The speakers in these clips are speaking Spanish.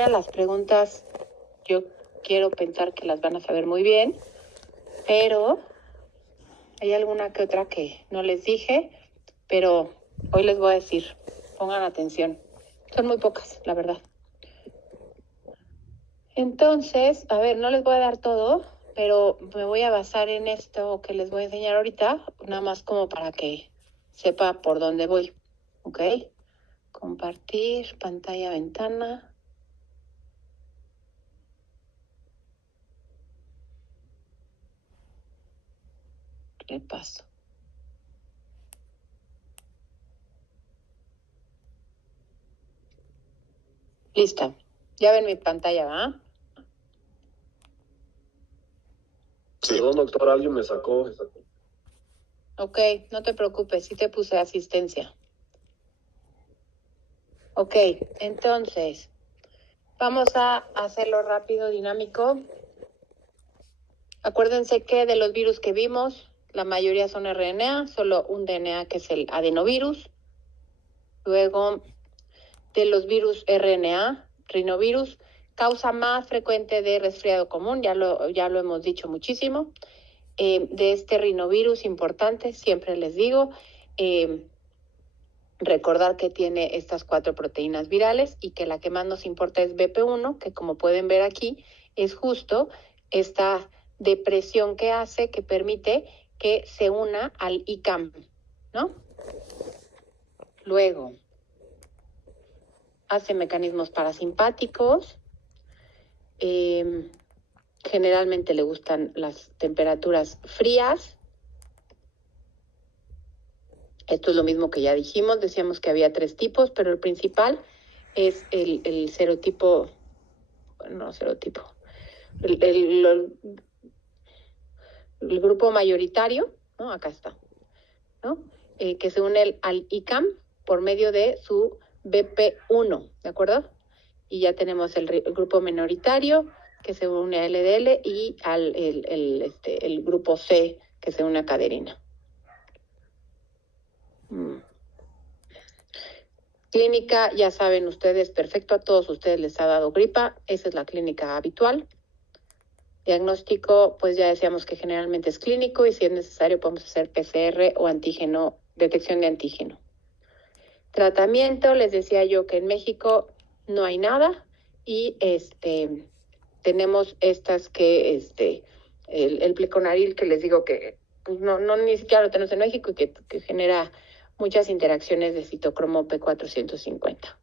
mayoría de las preguntas yo quiero pensar que las van a saber muy bien, pero hay alguna que otra que no les dije, pero hoy les voy a decir, pongan atención. Son muy pocas, la verdad. Entonces, a ver, no les voy a dar todo, pero me voy a basar en esto que les voy a enseñar ahorita, nada más como para que sepa por dónde voy. ¿Ok? Compartir, pantalla, ventana. Repaso. Listo. Ya ven mi pantalla, ¿va? Sí. Perdón, doctor, alguien me sacó. Ok, no te preocupes, sí te puse asistencia. Ok, entonces, vamos a hacerlo rápido, dinámico. Acuérdense que de los virus que vimos, la mayoría son RNA, solo un DNA que es el adenovirus. Luego, de los virus RNA, rinovirus, causa más frecuente de resfriado común, ya lo hemos dicho muchísimo. De este rinovirus importante, siempre les digo, recordar que tiene estas 4 proteínas virales y que la que más nos importa es BP1, que como pueden ver aquí, es justo esta depresión que hace, que permite que se una al ICAM, ¿no? Luego, hace mecanismos parasimpáticos. Generalmente le gustan las temperaturas frías. Esto es lo mismo que ya dijimos. Decíamos que había 3 tipos, pero el principal es el serotipo, no serotipo, el grupo mayoritario, ¿no? Acá está, ¿no? Que se une al ICAM por medio de su BP1, ¿de acuerdo? Y ya tenemos el grupo minoritario que se une a LDL y el grupo C que se une a caderina. Clínica, ya saben ustedes, perfecto, a todos ustedes les ha dado gripa, esa es la clínica habitual. Diagnóstico, pues ya decíamos que generalmente es clínico y si es necesario podemos hacer PCR o antígeno, detección de antígeno. Tratamiento, les decía yo que en México no hay nada y tenemos estas que, el pliconaril que les digo que pues no ni siquiera lo tenemos en México y que genera muchas interacciones de citocromo P450.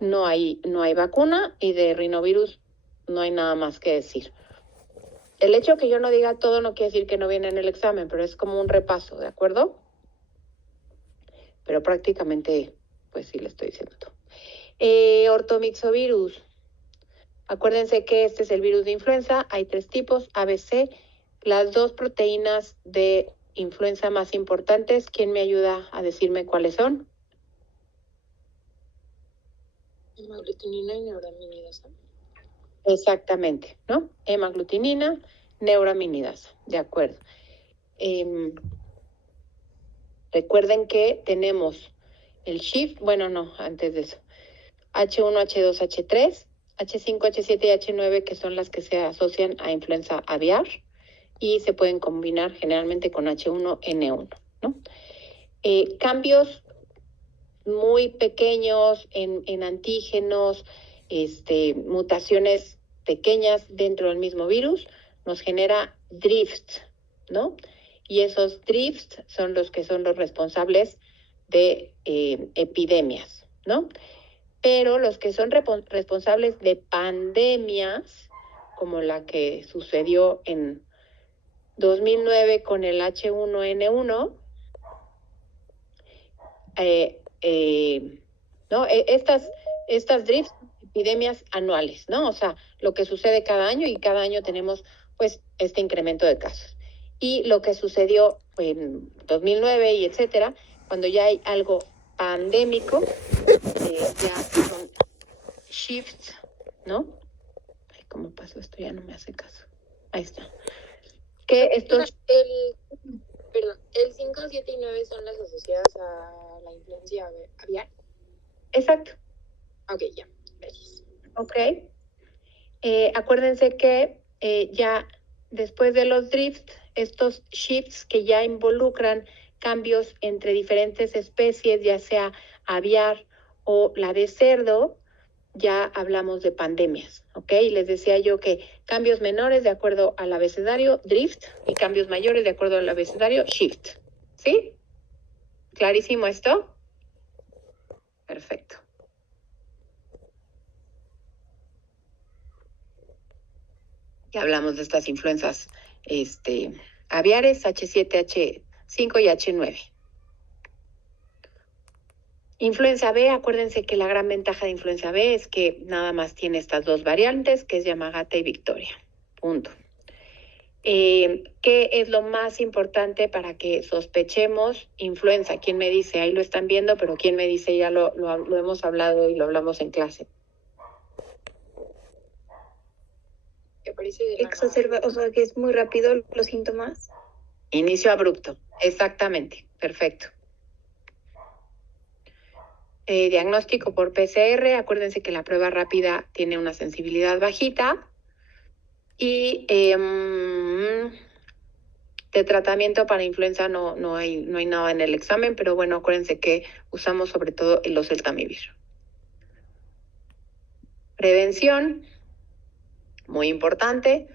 No hay vacuna y de rinovirus no hay nada más que decir. El hecho que yo no diga todo no quiere decir que no viene en el examen, pero es como un repaso, ¿de acuerdo? Pero prácticamente, pues sí le estoy diciendo todo. Ortomixovirus. Acuérdense que este es el virus de influenza. Hay 3 tipos, ABC. Las 2 proteínas de influenza más importantes. ¿Quién me ayuda a decirme cuáles son? Hemaglutinina y neuraminidasa. Exactamente, ¿no? Hemaglutinina, neuraminidasa. De acuerdo. Recuerden que tenemos el shift, bueno, no, antes de eso. H1, H2, H3, H5, H7 y H9, que son las que se asocian a influenza aviar y se pueden combinar generalmente con H1N1, ¿no? Cambios muy pequeños en antígenos, mutaciones pequeñas dentro del mismo virus, nos genera drifts, ¿no? Y esos drifts son los que son los responsables de epidemias, ¿no? Pero los que son responsables de pandemias, como la que sucedió en 2009 con el H1N1, ¿no? Estas drifts, epidemias anuales, ¿no? O sea, lo que sucede cada año y cada año tenemos, pues, este incremento de casos. Y lo que sucedió en 2009 y etcétera, cuando ya hay algo pandémico, ya son shifts, ¿no? Ay, ¿cómo pasó esto? Ya no me hace caso. Ahí está. Que estos... El 5, 7 y 9 son las asociadas a la influencia aviar. Exacto. Ok, ya, gracias. ¿ok? Acuérdense que ya después de los drifts, estos shifts que ya involucran cambios entre diferentes especies, ya sea aviar o la de cerdo, ya hablamos de pandemias, ¿ok? Y les decía yo que cambios menores de acuerdo al abecedario, drift, y cambios mayores de acuerdo al abecedario, shift, ¿sí? ¿Clarísimo esto? Perfecto. Ya hablamos de estas influencias aviares, H7, H5 y H9. Influenza B, acuérdense que la gran ventaja de influenza B es que nada más tiene estas dos variantes, que es Yamagata y Victoria. Punto. ¿Qué es lo más importante para que sospechemos influenza? ¿Quién me dice? Ahí lo están viendo, pero ¿quién me dice? Ya lo hemos hablado y lo hablamos en clase. Que aparece de la Exacerba, o sea, que es muy rápido los síntomas. Inicio abrupto, exactamente, perfecto. Diagnóstico por PCR, acuérdense que la prueba rápida tiene una sensibilidad bajita. Y de tratamiento para influenza no hay nada en el examen, pero bueno, acuérdense que usamos sobre todo el oseltamivir. Prevención, muy importante,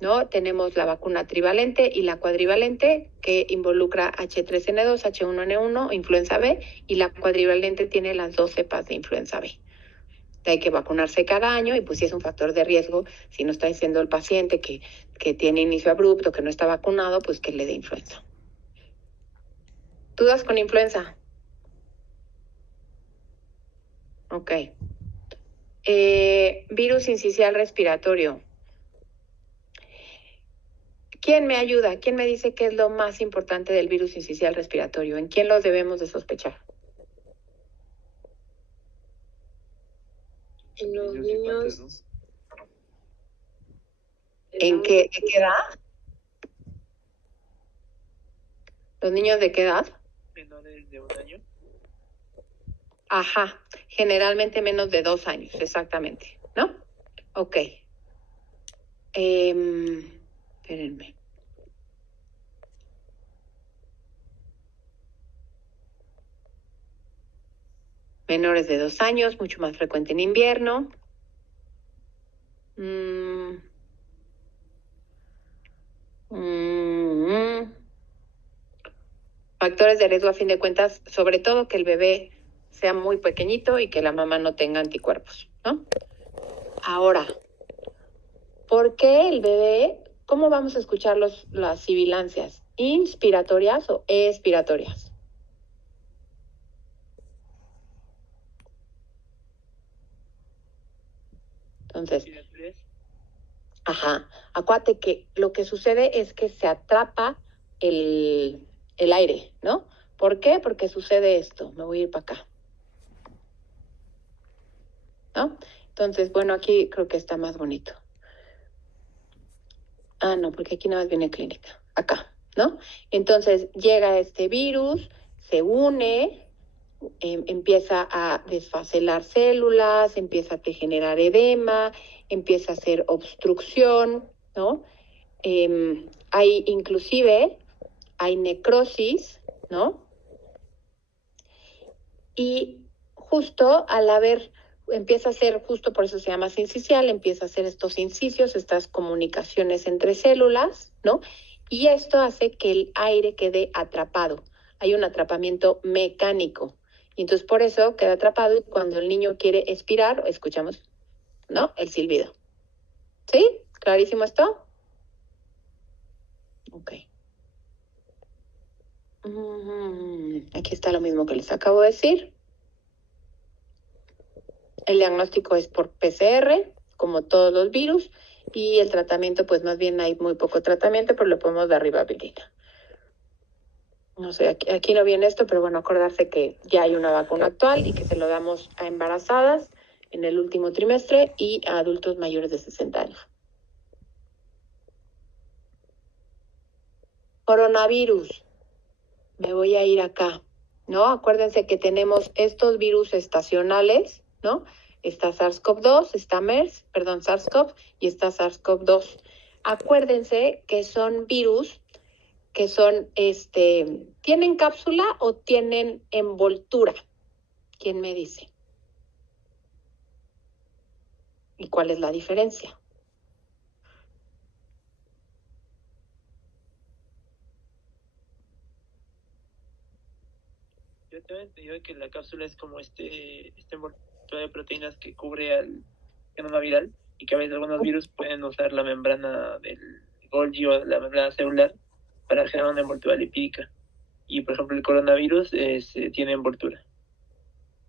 ¿no? Tenemos la vacuna trivalente y la cuadrivalente que involucra H3N2, H1N1, influenza B, y la cuadrivalente tiene las dos cepas de influenza B. Hay que vacunarse cada año y pues si es un factor de riesgo, si no está diciendo el paciente que tiene inicio abrupto, que no está vacunado, pues que le dé influenza. ¿Dudas con influenza? Ok. Virus sincicial respiratorio. ¿Quién me ayuda? ¿Quién me dice qué es lo más importante del virus sincicial respiratorio? ¿En quién los debemos de sospechar? En los niños. ¿En qué edad? ¿Los niños de qué edad? Menores de 1 año. Ajá, generalmente menos de 2 años, exactamente, ¿no? Ok. Espérenme. Menores de 2 años, mucho más frecuente en invierno. Factores de riesgo a fin de cuentas, sobre todo que el bebé sea muy pequeñito y que la mamá no tenga anticuerpos, ¿no? Ahora, ¿por qué el bebé? ¿Cómo vamos a escuchar las sibilancias? ¿Inspiratorias o expiratorias? Entonces, ajá, acuérdate que lo que sucede es que se atrapa el aire, ¿no? ¿Por qué? Porque sucede esto. Me voy a ir para acá, ¿no? Entonces, bueno, aquí creo que está más bonito. Ah, no, porque aquí nada más viene clínica. Acá, ¿no? Entonces, llega este virus, se une, empieza a desfacelar células, empieza a generar edema, empieza a hacer obstrucción, ¿no? Hay necrosis, ¿no? Y justo al haber, empieza a hacer, justo por eso se llama sincicial, empieza a hacer estos incisios, estas comunicaciones entre células, ¿no? Y esto hace que el aire quede atrapado. Hay un atrapamiento mecánico. Y entonces por eso queda atrapado y cuando el niño quiere expirar, escuchamos, ¿no? El silbido. ¿Sí? ¿Clarísimo esto? Ok. Aquí está lo mismo que les acabo de decir. El diagnóstico es por PCR, como todos los virus, y el tratamiento, pues más bien hay muy poco tratamiento, pero le podemos dar ribavirin. No sé, aquí no viene esto, pero bueno, acordarse que ya hay una vacuna actual y que se lo damos a embarazadas en el último trimestre y a adultos mayores de 60 años. Coronavirus. Me voy a ir acá, ¿no? Acuérdense que tenemos estos virus estacionales, ¿no? Está SARS-CoV-2, está SARS-CoV y está SARS-CoV-2. Acuérdense que son virus que son, ¿tienen cápsula o tienen envoltura? ¿Quién me dice? ¿Y cuál es la diferencia? Yo tengo entendido que la cápsula es como este envoltorio de proteínas que cubre al genoma viral y que a veces algunos virus pueden usar la membrana del Golgi o la membrana celular para generar una envoltura lipídica. Y por ejemplo el coronavirus tiene envoltura.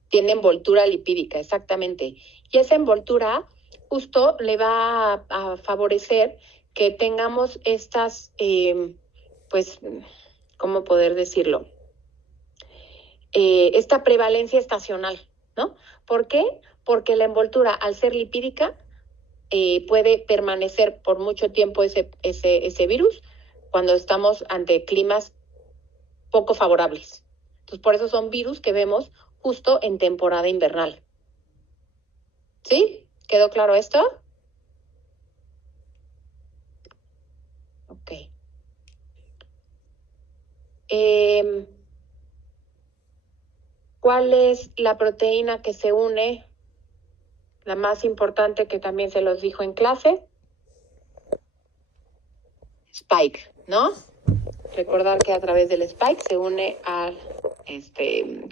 Tiene envoltura lipídica, exactamente. Y esa envoltura justo le va a favorecer que tengamos estas, pues, ¿cómo poder decirlo? Esta prevalencia estacional, ¿no? ¿Por qué? Porque la envoltura, al ser lipídica, puede permanecer por mucho tiempo ese virus cuando estamos ante climas poco favorables. Entonces, por eso son virus que vemos justo en temporada invernal. ¿Sí? ¿Quedó claro esto? Ok. ¿Cuál es la proteína que se une? La más importante que también se los dijo en clase. Spike, ¿no? Recordar que a través del spike se une a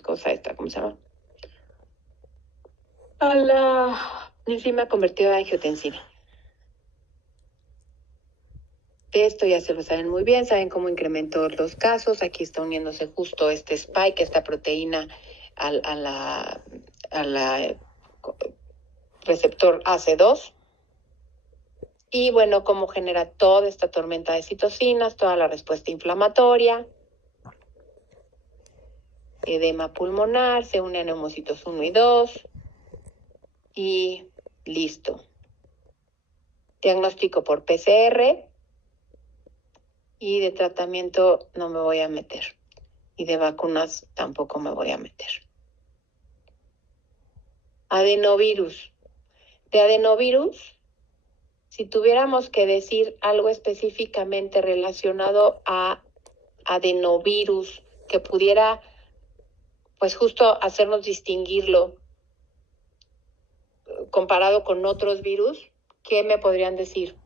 ¿cómo se llama? A la enzima convertida a angiotensina. De esto ya se lo saben muy bien, saben cómo incrementó los casos. Aquí está uniéndose justo este spike, esta proteína a la receptor AC2. Y bueno, cómo genera toda esta tormenta de citocinas, toda la respuesta inflamatoria, edema pulmonar, se une a neumocitos 1 y 2 y listo. Diagnóstico por PCR y de tratamiento no me voy a meter. Y de vacunas tampoco me voy a meter. Adenovirus. De adenovirus, si tuviéramos que decir algo específicamente relacionado a adenovirus que pudiera, pues justo hacernos distinguirlo comparado con otros virus, ¿qué me podrían decir?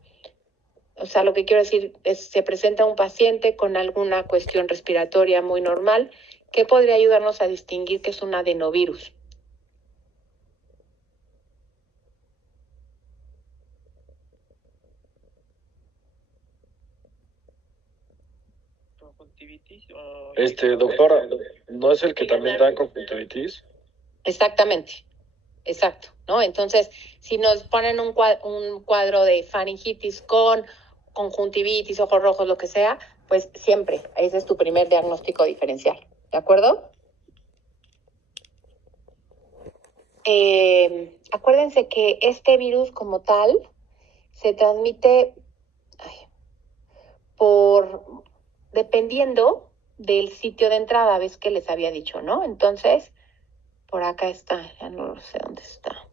O sea, lo que quiero decir es, se presenta un paciente con alguna cuestión respiratoria muy normal, ¿qué podría ayudarnos a distinguir que es un adenovirus? ¿Conjuntivitis o...? Doctora, ¿no es el que también da conjuntivitis? Exactamente, exacto, ¿no? Entonces, si nos ponen un cuadro de faringitis con conjuntivitis, ojos rojos, lo que sea, pues siempre, ese es tu primer diagnóstico diferencial, ¿de acuerdo? Acuérdense que este virus como tal se transmite dependiendo del sitio de entrada, ves que les había dicho, ¿no? Entonces, por acá está, ya no sé dónde está.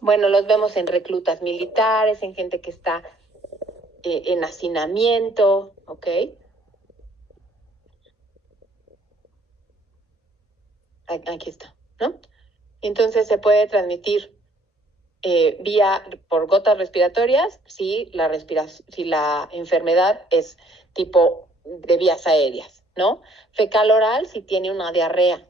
Bueno, los vemos en reclutas militares, en gente que está en hacinamiento, ¿ok? Aquí está, ¿no? Entonces se puede transmitir por gotas respiratorias si la enfermedad es tipo de vías aéreas, ¿no? Fecal oral si tiene una diarrea.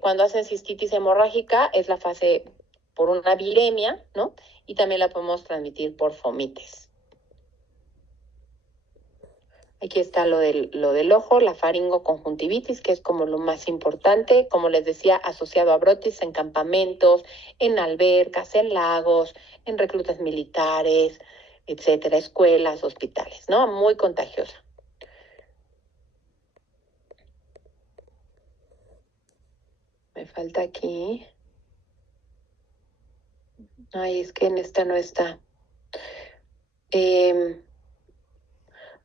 Cuando hacen cistitis hemorrágica es la fase por una viremia, ¿no? Y también la podemos transmitir por fomites. Aquí está lo del ojo, la faringoconjuntivitis, que es como lo más importante, como les decía, asociado a brotes en campamentos, en albercas, en lagos, en reclutas militares, etcétera, escuelas, hospitales, ¿no? Muy contagiosa. Me falta aquí. Ay, es que en esta no está.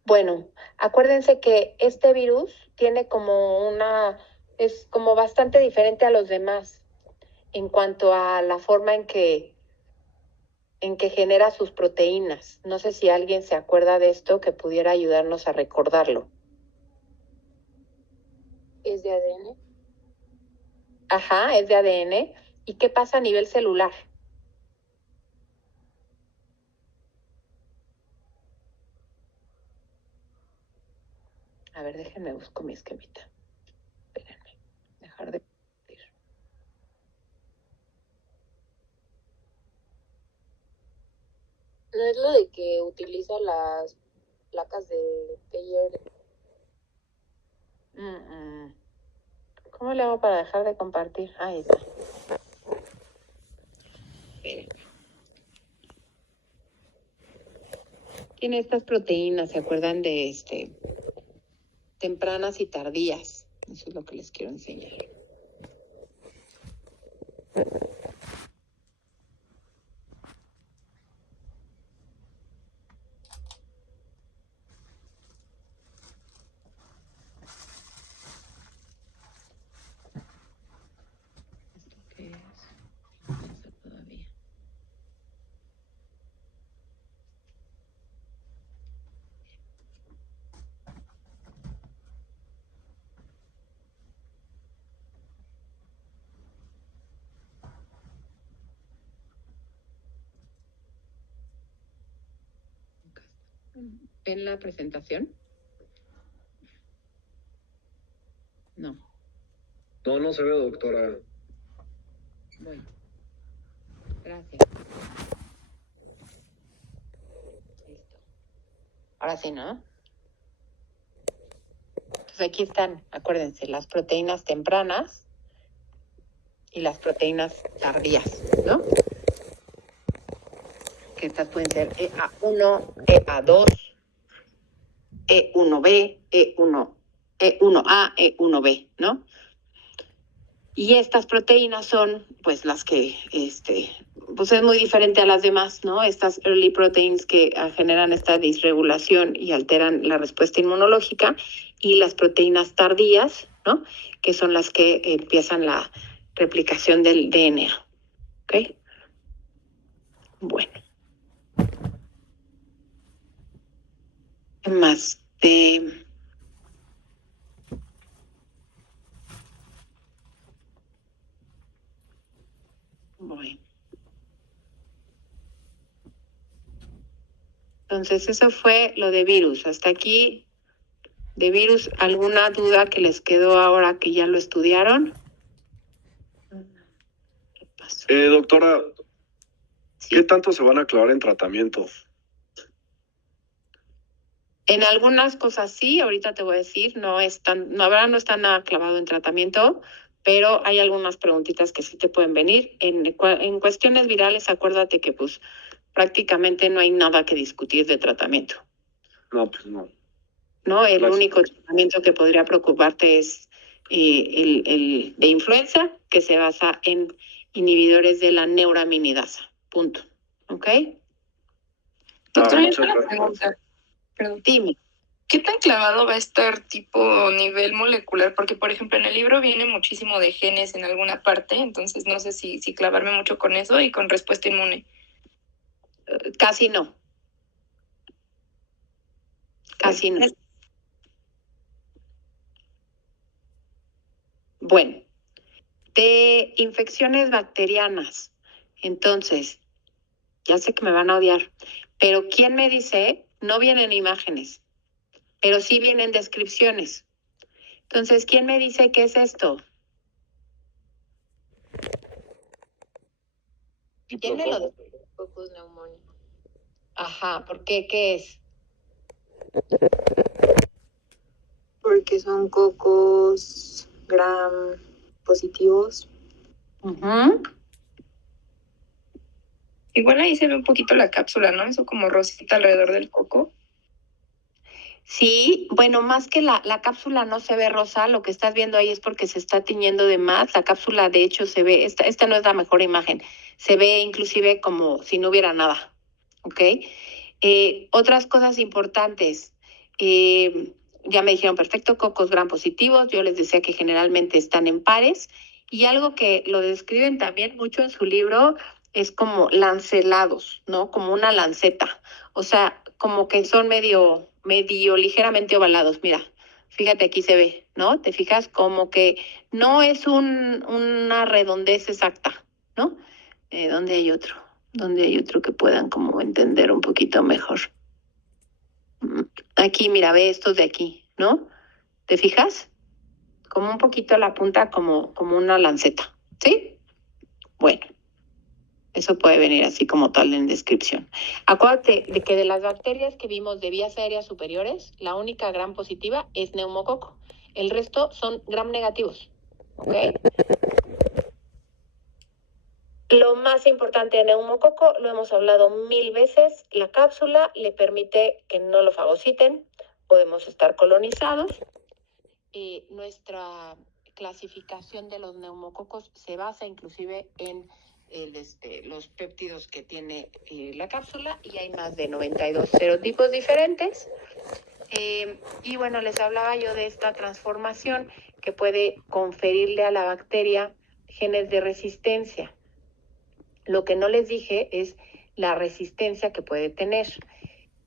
Bueno, acuérdense que este virus tiene es como bastante diferente a los demás. en cuanto a la forma en que genera sus proteínas. No sé si alguien se acuerda de esto que pudiera ayudarnos a recordarlo. ¿Es de ADN? Ajá, es de ADN. ¿Y qué pasa a nivel celular? A ver, déjenme busco mi esquemita. Espérenme. Dejar de compartir. ¿No es lo de que utiliza las placas de Bayer? ¿Cómo le hago para dejar de compartir? Ahí está. Espérenme. Tiene estas proteínas, ¿se acuerdan de tempranas y tardías? Eso es lo que les quiero enseñar. ¿Esto qué es? No está todavía. ¿Ven la presentación? No. No se ve, doctora. Bueno. Gracias. Listo. Ahora sí, ¿no? Entonces aquí están, acuérdense, las proteínas tempranas y las proteínas tardías, ¿no? Que estas pueden ser EA1, EA2, E1B, E1A, E1B, ¿no? Y estas proteínas son, pues, las que, pues es muy diferente a las demás, ¿no? Estas early proteins que generan esta disregulación y alteran la respuesta inmunológica, y las proteínas tardías, ¿no? Que son las que empiezan la replicación del DNA, ¿ok? Bueno. ¿Qué más? Bueno. Entonces, eso fue lo de virus. Hasta aquí, de virus, ¿alguna duda que les quedó ahora que ya lo estudiaron? ¿Qué pasó? Doctora, Sí. ¿qué tanto se van a clavar en tratamiento? En algunas cosas sí, ahorita te voy a decir, no está nada clavado en tratamiento, pero hay algunas preguntitas que sí te pueden venir. En cuestiones virales, acuérdate que pues prácticamente no hay nada que discutir de tratamiento. No, pues no. ¿No? El Gracias. único tratamiento que podría preocuparte es el de influenza, que se basa en inhibidores de la neuraminidasa. Punto. ¿Ok? Doctora, yo muchas tengo una gracias. pregunta. Perdón. Dime. ¿Qué tan clavado va a estar tipo nivel molecular? Porque, por ejemplo, en el libro viene muchísimo de genes en alguna parte, entonces no sé si clavarme mucho con eso y con respuesta inmune. Casi no. Casi no. Bueno, de infecciones bacterianas. Entonces, ya sé que me van a odiar, pero ¿quién me dice? No vienen imágenes, pero sí vienen descripciones. Entonces, ¿quién me dice qué es esto? ¿Quién me lo dice? Focus pneumonia. Ajá, ¿por qué? ¿Qué es? Porque son cocos gram positivos. Uh-huh. Igual ahí se ve un poquito la cápsula, ¿no? Eso como rosita alrededor del coco. Sí, bueno, más que la cápsula no se ve rosa, lo que estás viendo ahí es porque se está tiñendo de más. La cápsula, de hecho, se ve, esta no es la mejor imagen, se ve inclusive como si no hubiera nada, ¿ok? Otras cosas importantes, ya me dijeron, perfecto, cocos gram positivos, yo les decía que generalmente están en pares Y algo que lo describen también mucho en su libro es como lancelados, ¿no? Como una lanceta. O sea, como que son medio ligeramente ovalados. Mira, fíjate, aquí se ve, ¿no? Te fijas como que no es una redondez exacta, ¿no? ¿Dónde hay otro? ¿Dónde hay otro que puedan como entender un poquito mejor? Aquí, mira, ve estos de aquí, ¿no? ¿Te fijas? Como un poquito la punta como una lanceta, ¿sí? Bueno, eso puede venir así como tal en descripción. Acuérdate de que de las bacterias que vimos de vías aéreas superiores, la única gram positiva es neumococo. El resto son gram negativos, ¿ok? Lo más importante de neumococo, lo hemos hablado 1000 veces, la cápsula le permite que no lo fagociten, podemos estar colonizados. Nuestra clasificación de los neumococos se basa inclusive en los péptidos que tiene la cápsula, y hay más de 92 serotipos diferentes. Y bueno, les hablaba yo de esta transformación que puede conferirle a la bacteria genes de resistencia. Lo que no les dije es la resistencia que puede tener.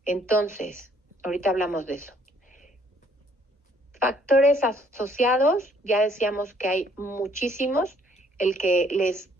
Entonces, ahorita hablamos de eso. Factores asociados, ya decíamos que hay muchísimos. El que les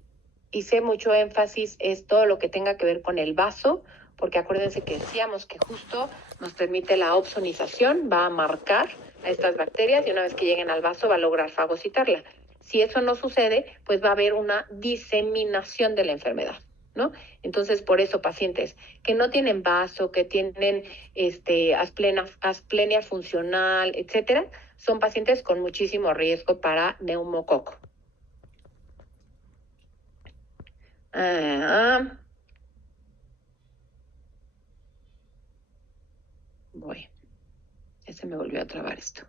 hice mucho énfasis es todo lo que tenga que ver con el vaso, porque acuérdense que decíamos que justo nos permite la opsonización, va a marcar a estas bacterias y una vez que lleguen al vaso va a lograr fagocitarla. Si eso no sucede, pues va a haber una diseminación de la enfermedad, ¿no? Entonces, por eso pacientes que no tienen vaso, que tienen asplenia funcional, etcétera, son pacientes con muchísimo riesgo para neumococo. Voy. Ya se me volvió a trabar esto.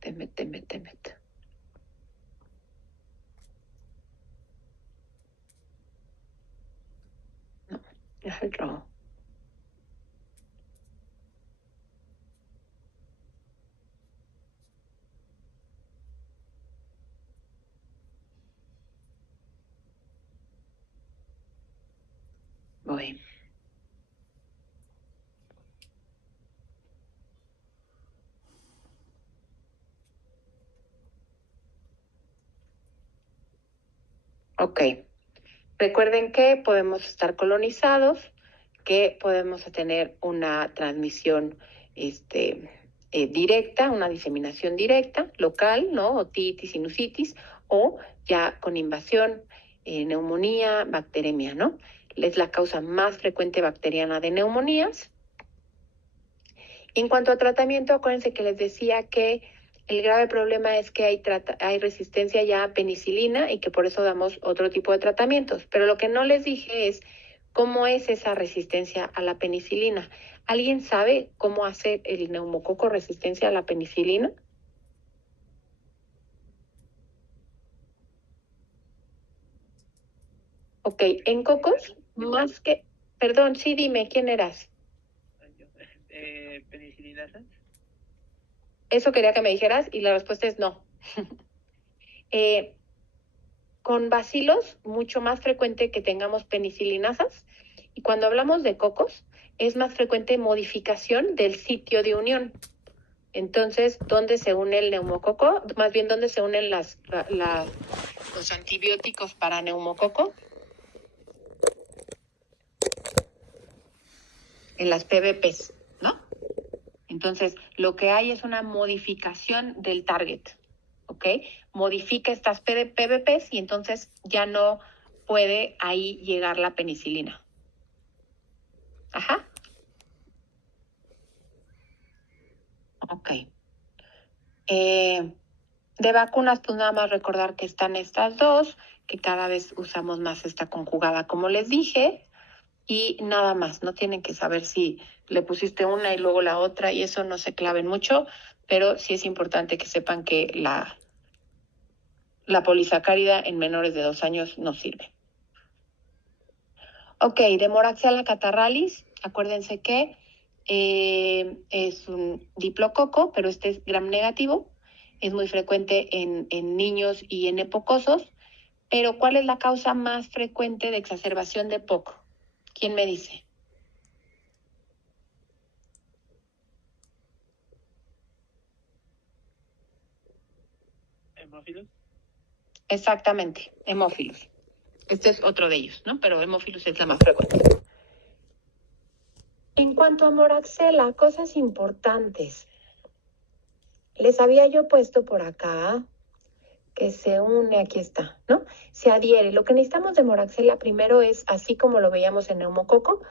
Te meto. No, es el rojo. Voy. Ok. Recuerden que podemos estar colonizados, que podemos tener una transmisión directa, una diseminación directa, local, ¿no? Otitis, sinusitis, o ya con invasión, neumonía, bacteremia, ¿no? Es la causa más frecuente bacteriana de neumonías. En cuanto a tratamiento, acuérdense que les decía que el grave problema es que hay resistencia ya a penicilina y que por eso damos otro tipo de tratamientos. Pero lo que no les dije es cómo es esa resistencia a la penicilina. ¿Alguien sabe cómo hace el neumococo resistencia a la penicilina? Ok, en cocos, más que... Perdón, sí, dime, ¿quién eras? Penicilinasas. Eso quería que me dijeras y la respuesta es no. Con bacilos, mucho más frecuente que tengamos penicilinasas, y cuando hablamos de cocos, es más frecuente modificación del sitio de unión. Entonces, ¿dónde se une el neumococo? Más bien, ¿dónde se unen los antibióticos para neumococo? En las PBPs, ¿no? Entonces, lo que hay es una modificación del target, ¿ok? Modifica estas PBPs y entonces ya no puede ahí llegar la penicilina. Ajá. Ok. De vacunas, pues nada más recordar que están estas dos, que cada vez usamos más esta conjugada, como les dije, y nada más. No tienen que saber si le pusiste una y luego la otra, y eso no se claven mucho, pero sí es importante que sepan que la polisacárida en menores de 2 años no sirve. Ok, de Moraxella catarrhalis, acuérdense que es un diplococo, pero este es gram negativo. es muy frecuente en niños y en epocosos, pero ¿cuál es la causa más frecuente de exacerbación de POC? ¿Quién me dice? ¿Hemófilos? Exactamente, hemófilos. Este es otro de ellos, ¿no? Pero hemófilos es la más frecuente. En cuanto a moraxela, cosas importantes. Les había yo puesto por acá que se une, aquí está, ¿no? Se adhiere. Lo que necesitamos de moraxela primero es, así como lo veíamos en neumococo,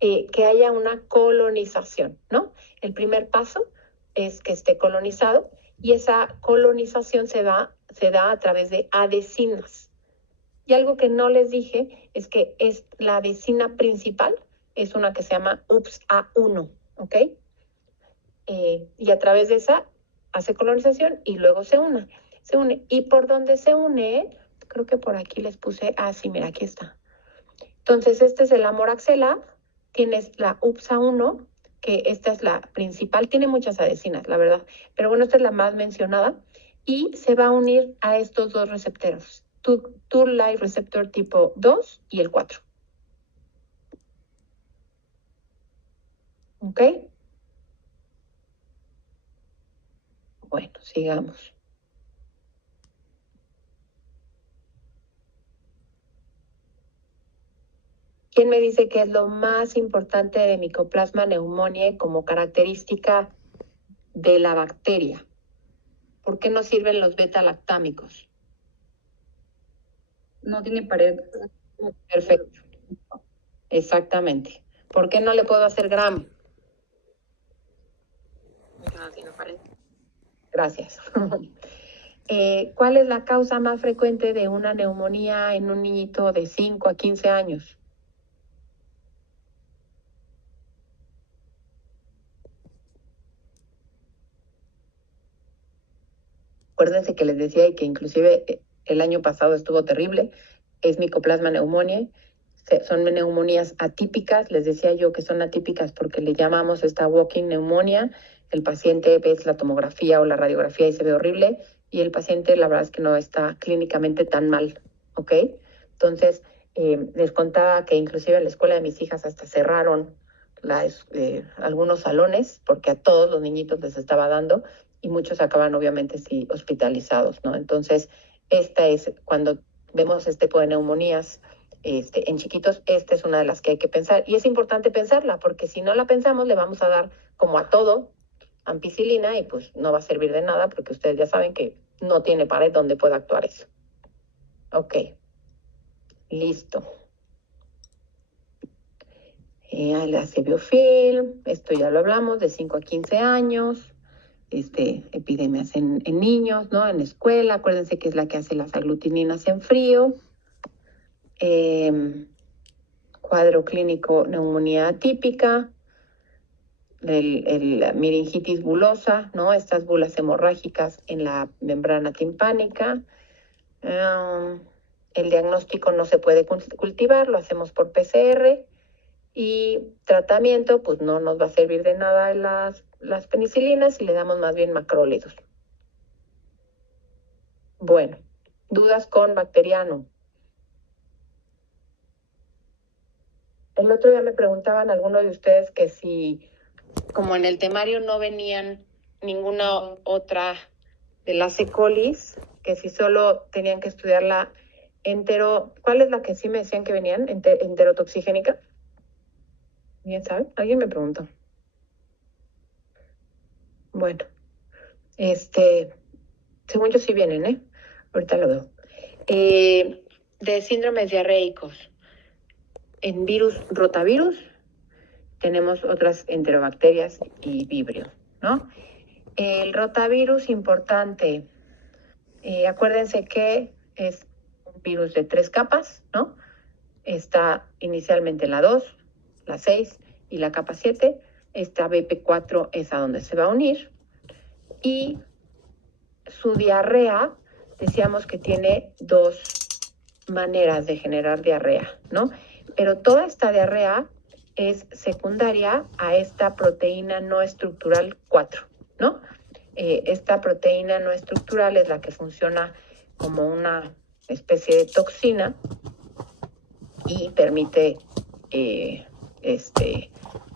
que haya una colonización, ¿no? El primer paso es que esté colonizado y esa colonización se da a través de adhesinas. Y algo que no les dije es que es la adhesina principal es una que se llama UPS-A1, ¿ok? Y a través de esa hace colonización y luego se une. Y por donde se une, creo que por aquí les puse, sí, mira, aquí está. Entonces, este es el amoraxela, tienes la UPS-A1, que esta es la principal, tiene muchas adhesinas, la verdad, pero bueno, esta es la más mencionada, y se va a unir a estos dos receptores, Toll-like receptor tipo 2 y el 4. ¿Ok? Bueno, sigamos. ¿Quién me dice que es lo más importante de Mycoplasma pneumoniae como característica de la bacteria? ¿Por qué no sirven los beta-lactámicos? No tiene pared. Perfecto. Exactamente. ¿Por qué no le puedo hacer Gram? No tiene pared. Gracias. ¿Cuál es la causa más frecuente de una neumonía en un niñito de 5 a 15 años? Acuérdense que les decía y que inclusive el año pasado estuvo terrible, es Mycoplasma pneumoniae. Son neumonías atípicas, les decía yo que son atípicas porque le llamamos esta walking neumonía. El paciente ve la tomografía o la radiografía y se ve horrible, y el paciente la verdad es que no está clínicamente tan mal, ¿ok? Entonces, les contaba que inclusive en la escuela de mis hijas hasta cerraron algunos salones porque a todos los niñitos les estaba dando y muchos acaban obviamente sí hospitalizados, ¿no? Entonces, esta es cuando vemos este tipo de neumonías en chiquitos, esta es una de las que hay que pensar. Y es importante pensarla, porque si no la pensamos, le vamos a dar como a todo ampicilina y pues no va a servir de nada, porque ustedes ya saben que no tiene pared donde pueda actuar eso. Ok. Listo. El acebiofil, esto ya lo hablamos, de 5 a 15 años. Epidemias en niños, ¿no? En escuela, acuérdense que es la que hace las aglutininas en frío. Cuadro clínico, neumonía atípica, el meningitis bulosa, ¿no? Estas bulas hemorrágicas en la membrana timpánica. El diagnóstico no se puede cultivar, lo hacemos por PCR. Y tratamiento, pues no nos va a servir de nada las penicilinas y le damos más bien macrólidos. Bueno, dudas con bacteriano. El otro día me preguntaban algunos de ustedes que si, como en el temario no venían ninguna otra de las E. colis, que si solo tenían que estudiar la ¿cuál es la que sí me decían que venían? Enterotoxigénica. ¿Bien sabe? ¿Alguien me preguntó? Bueno, según yo sí vienen, ¿eh? Ahorita lo veo. De síndromes diarreicos. En virus, rotavirus, tenemos otras enterobacterias y vibrio, ¿no? El rotavirus importante, acuérdense que es un virus de 3 capas, ¿no? Está inicialmente la 2, la 6 y la capa 7. Esta BP4 es a donde se va a unir. Y su diarrea, decíamos que tiene 2 maneras de generar diarrea, ¿no? Pero toda esta diarrea es secundaria a esta proteína no estructural 4, ¿no? esta proteína no estructural es la que funciona como una especie de toxina y permite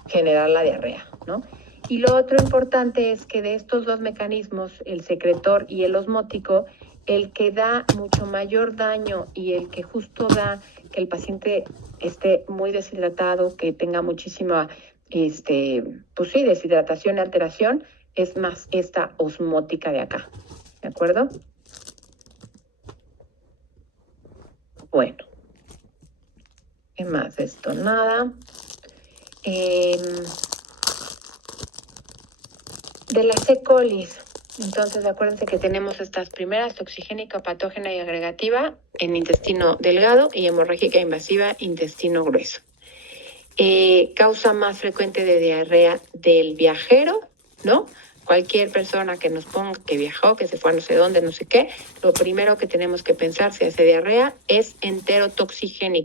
generar la diarrea, ¿no? Y lo otro importante es que de estos dos mecanismos, el secretor y el osmótico, el que da mucho mayor daño y el que justo da que el paciente esté muy deshidratado, que tenga muchísima, pues sí, deshidratación y alteración, es más esta osmótica de acá, ¿de acuerdo? Bueno, ¿qué más? Esto nada. De las E. colis, entonces acuérdense que tenemos estas primeras, toxigénica, patógena y agregativa en intestino delgado y hemorrágica invasiva, intestino grueso. Causa más frecuente de diarrea del viajero, ¿no? Cualquier persona que nos ponga que viajó, que se fue a no sé dónde, no sé qué, lo primero que tenemos que pensar si hace diarrea es enterotoxigénica.